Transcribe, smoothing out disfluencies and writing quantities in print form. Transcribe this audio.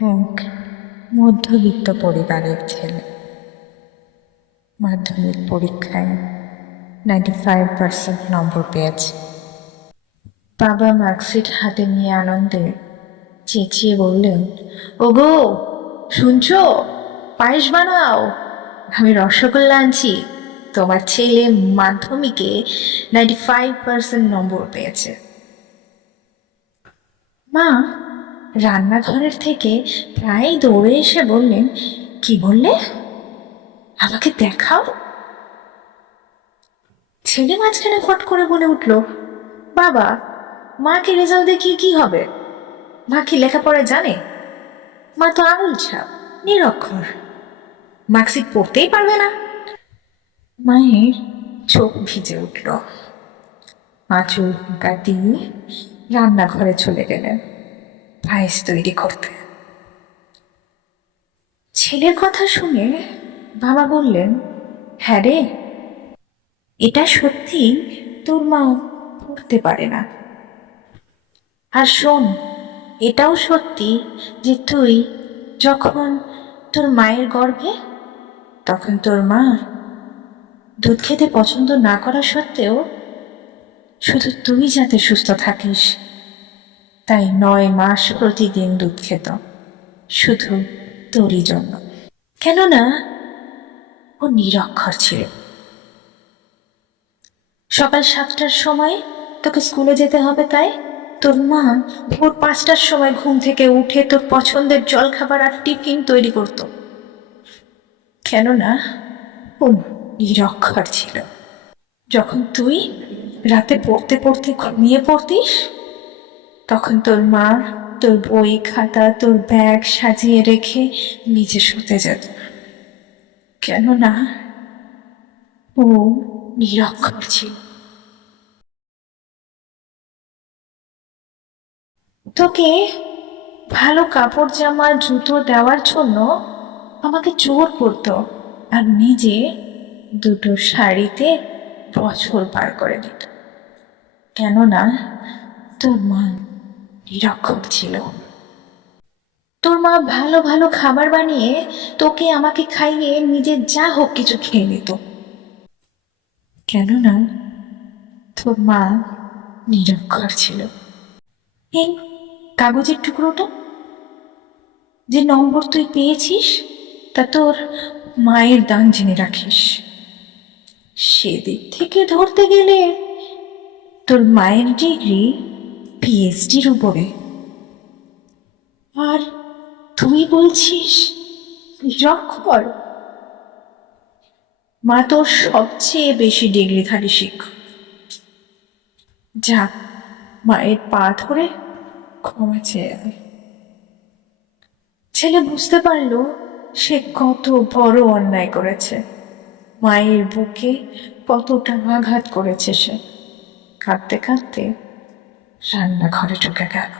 এক মধ্যবিত্ত পরিবারের ছেলে মাধ্যমিক পরীক্ষায় 95% নম্বর পেয়েছে। বাবা মার্কশিট হাতে নিয়ে আনন্দে চেঁচিয়ে বললেন, ওগো শুনছো, পায়েস বানাও, আমি রসগোল্লা আনছি। তোমার ছেলে মাধ্যমিকে 95% নম্বর পেয়েছে। মা রান্নাঘরের থেকে প্রায় দৌড়ে এসে বললেন, কি বললে, আমাকে দেখাও। ছেলে মাঝখানে ফট করে বলে উঠল, বাবা মাকে রেজাল্ট দেখিয়ে কি হবে? মা কি লেখাপড়া জানে? মা তো আঙুল ছাপ, নিরক্ষর, মার্কশিট পড়তেই পারবে না। মায়ের চোখ ভিজে উঠল। মা চুল দিয়ে রান্নাঘরে চলে গেলেন পায়েস তৈরি করতে। ছেলের কথা শুনে বাবা বললেন, হ্যাঁ রে, এটা সত্যি তোর মা পড়তে পারে না। আর শোন, এটাও সত্যি যে তুই যখন তোর মায়ের গর্ভে, তখন তোর মা দুধ খেতে পছন্দ না করা সত্ত্বেও শুধু তুই যাতে সুস্থ থাকিস তাই 9 মাস প্রতিদিন দুধ খেত, শুধু তোরই জন্য। কেননা ও নিরক্ষর ছিল। সকাল 7টার সময় তোকে স্কুলে যেতে হবে, তাই তোর মা ভোর 5টার সময় ঘুম থেকে উঠে তোর পছন্দের জলখাবার আর টিফিন তৈরি করত। কেননা ও নিরক্ষর ছিল। যখন তুই রাতে পড়তে পড়তে ঘুমিয়ে পড়তিস, তখন তোর মা তোর বই খাতা তোর ব্যাগ সাজিয়ে রেখে নিচে শুতে যেত। কেননা ও নিরক্ষর ছিল। তোকে ভালো কাপড় জামা জুতো দেওয়ার জন্য আমাকে জোর করতো, আর নিজে 2টো শাড়িতে বছর পার করে দিত। কেননা তোর মা নিরক্ষর ছিল। তোর মা ভালো ভালো খাবার বানিয়ে তোকে আমাকে খাইয়ে নিজের যা হোক কিছু খেয়ে নিত। কেননা তোর মা নিরক্ষর ছিল। এই কাগজের টুকরোটা যে নম্বর তুই পেয়েছিস, তা তোর মায়ের দান জেনে রাখিস। সেদিক থেকে ধরতে গেলে তোর মায়ের ডিগ্রি পিএইচডির উপরে, আর তুই বলছিস নিরক্ষর। মা তোর সবচেয়ে বেশি ডিগ্রিধারী শিক্ষক। যা মায়ের পা ধরে ক্ষমা চেয়ে আয়। ছেলে বুঝতে পারলো সে কত বড় অন্যায় করেছে, মায়ের বুকে কতটা আঘাত করেছে সে। কাঁদতে কাঁদতে রান্নাঘরে ঢুকে গেল।